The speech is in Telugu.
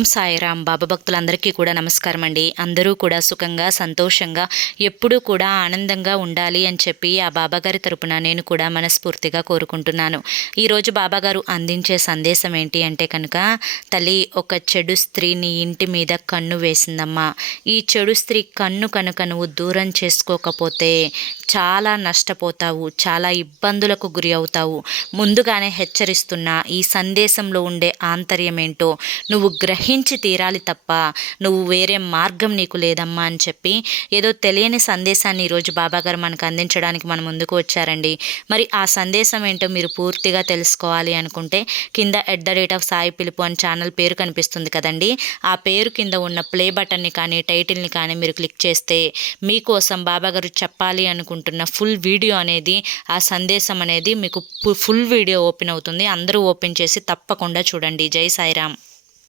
ఓం సాయిరామ్. బాబా భక్తులందరికీ కూడా నమస్కారం అండి. అందరూ కూడా సుఖంగా సంతోషంగా ఎప్పుడూ కూడా ఆనందంగా ఉండాలి అని చెప్పి ఆ బాబాగారి తరపున నేను కూడా మనస్ఫూర్తిగా కోరుకుంటున్నాను. ఈరోజు బాబాగారు అందించే సందేశం ఏంటి అంటే కనుక, తల్లి, ఒక చెడు స్త్రీ నీ ఇంటి మీద కన్ను వేసిందమ్మా. ఈ చెడు స్త్రీ కన్ను కనుక నువ్వు దూరం చేసుకోకపోతే చాలా నష్టపోతావు, చాలా ఇబ్బందులకు గురి అవుతావు. ముందుగానే హెచ్చరిస్తున్నా, ఈ సందేశంలో ఉండే ఆంతర్యం ఏంటో నువ్వు గ్రహించి తీరాలి తప్ప నువ్వు వేరే మార్గం నీకు లేదమ్మా అని చెప్పి ఏదో తెలియని సందేశాన్ని ఈరోజు బాబాగారు మనకు అందించడానికి మన ముందుకు వచ్చారండి. మరి ఆ సందేశం ఏంటో మీరు పూర్తిగా తెలుసుకోవాలి అనుకుంటే కింద @సాయి పిలుపు అని ఛానల్ పేరు కనిపిస్తుంది కదండి. ఆ పేరు కింద ఉన్న ప్లే బటన్ని కానీ టైటిల్ని కానీ మీరు క్లిక్ చేస్తే మీకోసం బాబాగారు చెప్పాలి అనుకుంటున్న ఫుల్ వీడియో అనేది, ఆ సందేశం అనేది మీకు ఫుల్ వీడియో ఓపెన్ అవుతుంది. అందరూ ఓపెన్ చేసి తప్పకుండా చూడండి. జై సాయిరామ్.